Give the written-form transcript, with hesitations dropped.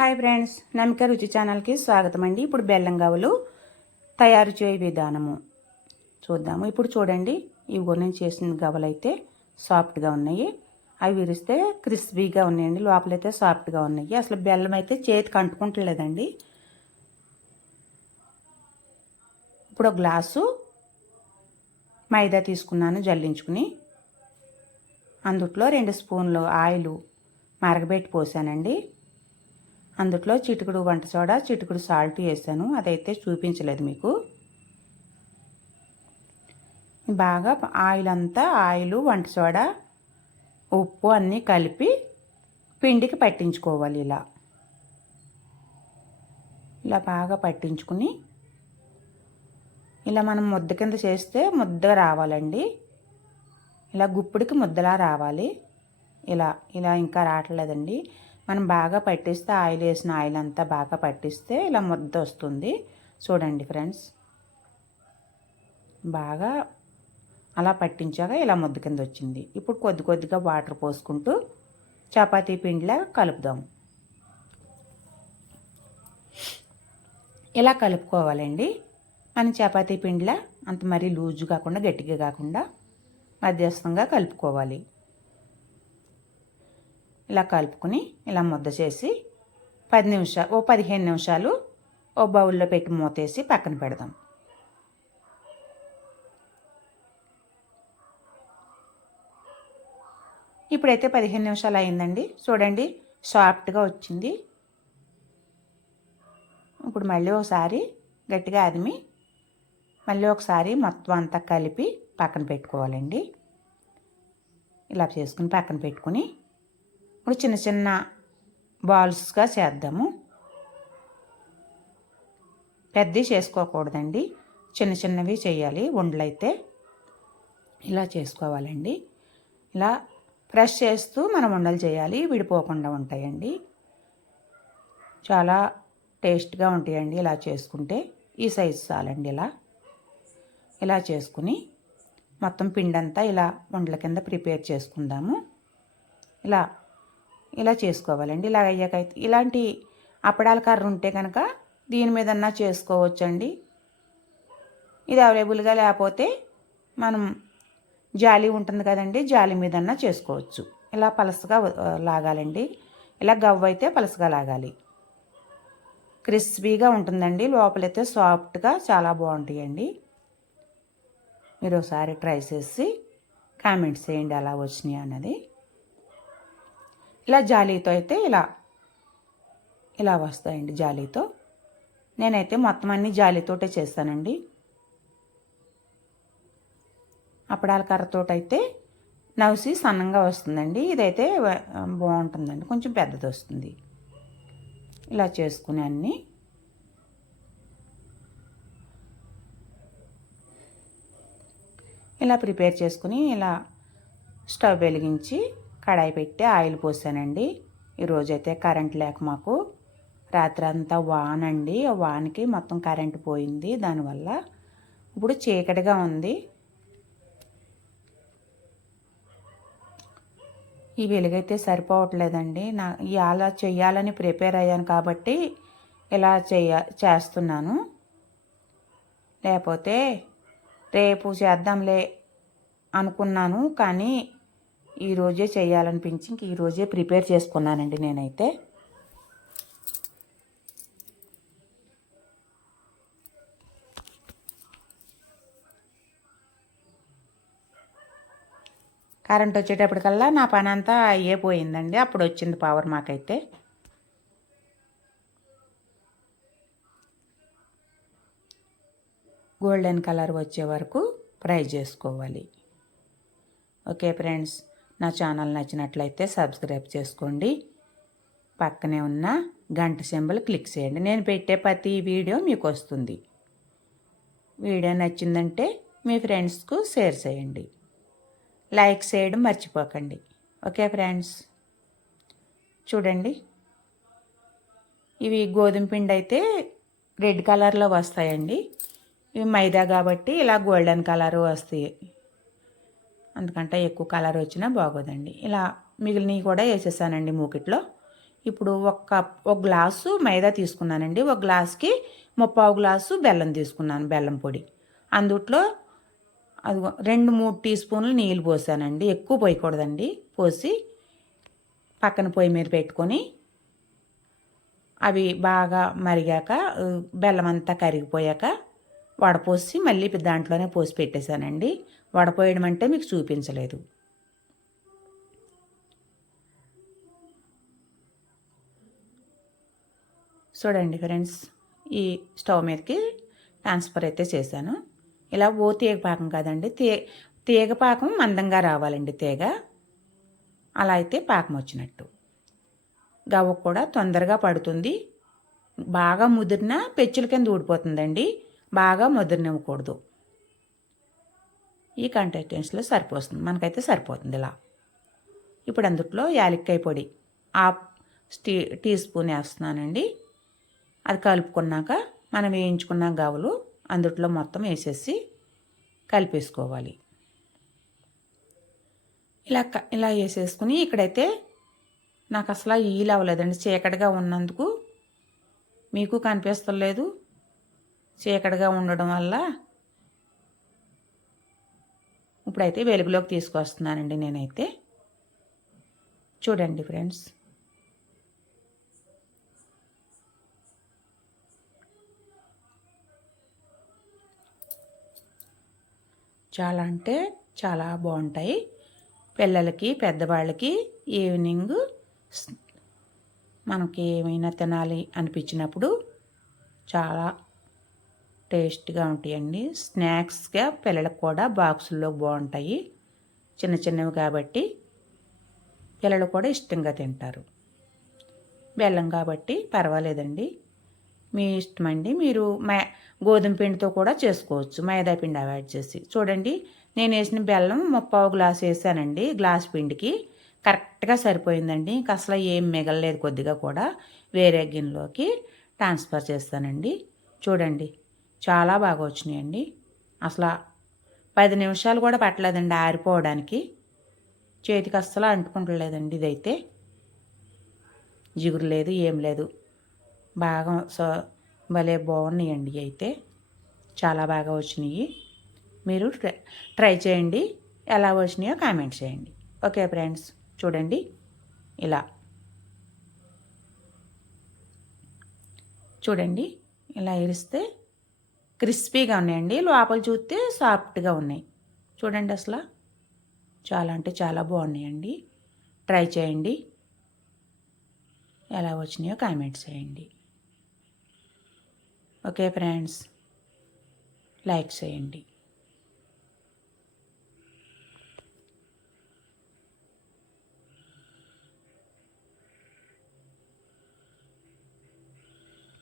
Hi friends, నమిక రుచి ఛానల్కి స్వాగతం అండి. ఇప్పుడు బెల్లం గవ్వలు తయారు చేయ విధానము చూద్దాము. ఇప్పుడు చూడండి, ఇవి నేను చేసిన గవ్వలు అయితే సాఫ్ట్గా ఉన్నాయి. అవి విరిస్తే క్రిస్పీగా ఉన్నాయండి, లోపలైతే సాఫ్ట్గా ఉన్నాయి. అసలు బెల్లం అయితే చేతికి అంటుకుంటలేదండి. ఇప్పుడు ఒక గ్లాసు మైదా తీసుకున్నాను జల్లించుకుని. అందుట్లో 2 స్పూన్లు ఆయిల్ మరగబెట్టి పోసానండి. అందుట్లో చిటికెడు వంట సోడా, చిటికెడు సాల్ట్ వేసాను. అదైతే చూపించలేదు మీకు. బాగా ఆయిల్ వంట సోడా ఉప్పు అన్నీ కలిపి పిండికి పట్టించుకోవాలి. ఇలా బాగా పట్టించుకుని ఇలా మనం ముద్ద కింద చేస్తే ముద్ద రావాలండి. ఇలా గుప్పిడికి ముద్దలా రావాలి. ఇలా ఇంకా రావట్లేదండి. మనం బాగా పట్టిస్తే ఆయిల్ వేసిన ఆయిల్ అంతా బాగా పట్టిస్తే ఇలా ముద్ద వస్తుంది. చూడండి ఫ్రెండ్స్, బాగా అలా పట్టించాక ఇలా ముద్ద కింద వచ్చింది. ఇప్పుడు కొద్ది కొద్దిగా వాటర్ పోసుకుంటూ చపాతీ పిండిలా కలుపుదాం. ఇలా కలుపుకోవాలండి. మనం చపాతీ పిండిలా అంత మరీ లూజు కాకుండా గట్టిగా కాకుండా మధ్యస్థంగా కలుపుకోవాలి. ఇలా కలుపుకుని ఇలా ముద్ద చేసి 15 నిమిషాలు ఓ బౌల్లో పెట్టి మూతేసి పక్కన పెడదాం. ఇప్పుడైతే 15 నిమిషాలు అయిందండి. చూడండి, సాఫ్ట్గా వచ్చింది. ఇప్పుడు మళ్ళీ ఒకసారి గట్టిగా అదిమి మళ్ళీ ఒకసారి మొత్తం అంతా కలిపి పక్కన పెట్టుకోవాలండి. ఇలా చేసుకుని పక్కన పెట్టుకుని ఇప్పుడు చిన్న చిన్న బాల్స్గా చేద్దాము. పెద్దవి చేసుకోకూడదండి, చిన్న చిన్నవి చేయాలి. ఉండలైతే ఇలా చేసుకోవాలండి. ఇలా ప్రెస్ చేస్తూ మనం ఉండలు చేయాలి, విడిపోకుండా ఉంటాయండి. చాలా టేస్ట్గా ఉంటాయండి ఇలా చేసుకుంటే. ఈ సైజు చాలండి. ఇలా చేసుకుని మొత్తం పిండంతా ఇలా ఉండల కింద ప్రిపేర్ చేసుకుందాము. ఇలా చేసుకోవాలండి. ఇలా అయ్యాకైతే ఇలాంటి అప్పడాల కర్ర ఉంటే కనుక దీని మీదన్నా చేసుకోవచ్చండి. ఇది అవైలబుల్గా లేకపోతే మనం జాలి ఉంటుంది కదండి, జాలి మీదన్నా చేసుకోవచ్చు. ఇలా పలసగా లాగాలండి. ఇలా గవ్వ అయితే పలసగా లాగాలి. క్రిస్పీగా ఉంటుందండి, లోపలైతే సాఫ్ట్గా చాలా బాగుంటాయండి. మీరు ఒకసారి ట్రై చేసి కామెంట్స్ చేయండి ఎలా వచ్చినాయి అన్నది. ఇలా జాలీతో అయితే ఇలా వస్తాయండి. జాలీతో నేనైతే మొత్తం అన్ని జాలీతోటే చేస్తానండి. అప్పడాల కర్రతోటైతే నవ్సి సన్నంగా వస్తుందండి. ఇదైతే బాగుంటుందండి, కొంచెం పెద్దది వస్తుంది. ఇలా చేసుకుని అన్నీ ఇలా ప్రిపేర్ చేసుకుని ఇలా స్టవ్ వెలిగించి కడాయి పెట్టి ఆయిల్ పోసానండి. ఈరోజైతే కరెంట్ లేక మాకు రాత్రి అంతా వానండి. ఆ వానకి మొత్తం కరెంట్ పోయింది. దానివల్ల ఇప్పుడు చీకటిగా ఉంది. ఈ వెలుగైతే సరిపోవట్లేదండి. అలా చెయ్యాలని ప్రిపేర్ అయ్యాను కాబట్టి ఇలా చేస్తున్నాను. లేకపోతే రేపు చేద్దాంలే అనుకున్నాను, కానీ ఈరోజే చేయాలనిపించి ఇంక ఈరోజే ప్రిపేర్ చేసుకున్నానండి నేనైతే. కరెంట్ వచ్చేటప్పటికల్లా నా పని అంతా అయిపోయిందండి. అప్పుడు వచ్చింది పవర్ మాకైతే. గోల్డెన్ కలర్ వచ్చే వరకు ఫ్రై చేసుకోవాలి. ఓకే ఫ్రెండ్స్, నా ఛానల్ నచ్చినట్లయితే సబ్స్క్రైబ్ చేసుకోండి. పక్కనే ఉన్న గంట సింబల్ క్లిక్ చేయండి. నేను పెట్టే ప్రతి వీడియో మీకు వస్తుంది. వీడియో నచ్చిందంటే మీ ఫ్రెండ్స్కు షేర్ చేయండి. లైక్ చేయడం మర్చిపోకండి. ఓకే ఫ్రెండ్స్, చూడండి, ఇవి గోధుమ పిండి అయితే రెడ్ కలర్లో వస్తాయండి. ఇవి మైదా కాబట్టి ఇలా గోల్డెన్ కలర్ వస్తాయి. అందుకంటే ఎక్కువ కలర్ వచ్చినా బాగోదండి. ఇలా మిగిలినవి కూడా వేసేసానండి మూకిట్లో. ఇప్పుడు ఒక గ్లాసు మైదా తీసుకున్నానండి. ఒక గ్లాస్కి 3/4 గ్లాసు బెల్లం తీసుకున్నాను, బెల్లం పొడి. అందుట్లో అది 2-3 టీ స్పూన్లు నీళ్ళు పోసానండి. ఎక్కువ పోయకూడదండి. పోసి పక్కన పొయ్యి మీద పెట్టుకొని అవి బాగా మరిగాక బెల్లం అంతా కరిగిపోయాక వడపోసి మళ్ళీ దాంట్లోనే పోసి పెట్టేశానండి. వడపోయడం అంటే మీకు చూపించలేదు. చూడండి ఫ్రెండ్స్, ఈ స్టవ్ మీదకి ట్రాన్స్ఫర్ అయితే చేశాను. ఇలా తీగ పాకం కాదండి, తీగ పాకం మందంగా రావాలండి. తీగ అలా అయితే పాకం వచ్చినట్టు. గవ్వ కూడా తొందరగా పడుతుంది. బాగా ముదిరిన పెచ్చుల కింద ఊడిపోతుందండి. బాగా ముదిరినివ్వకూడదు. ఈ కంటెస్టెన్స్లో సరిపోతుంది, మనకైతే సరిపోతుంది ఇలా. ఇప్పుడు అందుట్లో యాలక్కాయ పొడి హాఫ్ టీ స్పూన్ వేస్తున్నానండి. అది కలుపుకున్నాక మనం వేయించుకున్న గవ్వలు అందుట్లో మొత్తం వేసేసి కలిపేసుకోవాలి. ఇలా వేసేసుకుని ఇక్కడైతే నాకు అసలు ఈలు అవ్వలేదండి. చీకటిగా ఉన్నందుకు మీకు కనిపిస్తలేదు. చీకటిగా ఉండడం వల్ల ఇప్పుడైతే వెలుగులోకి తీసుకొస్తున్నానండి నేనైతే. చూడండి ఫ్రెండ్స్, చాలా అంటే చాలా బాగుంటాయి. పిల్లలకి పెద్దవాళ్ళకి ఈవినింగ్ మనకి ఏమైనా తినాలి అనిపించినప్పుడు చాలా టేస్ట్గా ఉంటాయండి. స్నాక్స్గా పిల్లలకు కూడా బాక్సుల్లో బాగుంటాయి. చిన్న చిన్నవి కాబట్టి పిల్లలు కూడా ఇష్టంగా తింటారు. బెల్లం కాబట్టి పర్వాలేదండి, మీ ఇష్టమండి. మీరు గోధుమ పిండితో కూడా చేసుకోవచ్చు, మైదా పిండి అవాయిడ్ చేసి. చూడండి, నేను వేసిన బెల్లం 3/4 గ్లాసు వేసానండి. గ్లాస్ పిండికి కరెక్ట్గా సరిపోయిందండి. ఇంకా అసలు ఏం మిగలలేదు. కొద్దిగా కూడా వేరే గిన్నెలోకి ట్రాన్స్ఫర్ చేస్తానండి. చూడండి, చాలా బాగా వచ్చినాయండి. అసలు 10 నిమిషాలు కూడా పట్టలేదండి ఆరిపోవడానికి. చేతికి అస్సలు అంటుకుంటలేదండి. ఇదైతే జిగురు లేదు, ఏం లేదు. బాగా భలే బాగున్నాయండి. అయితే చాలా బాగా వచ్చినాయి. మీరు ట్రై చేయండి. ఎలా వచ్చినాయో కామెంట్ చేయండి. ఓకే ఫ్రెండ్స్, చూడండి ఇలా. చూడండి, ఇలా ఇరిస్తే క్రిస్పీగా ఉన్నాయండి. లోపల చూస్తే సాఫ్ట్గా ఉన్నాయి. చూడండి, అసలు చాలా అంటే చాలా బాగున్నాయండి. ట్రై చేయండి. ఎలా వచ్చినాయో కామెంట్ చేయండి. ఓకే ఫ్రెండ్స్, లైక్ చేయండి.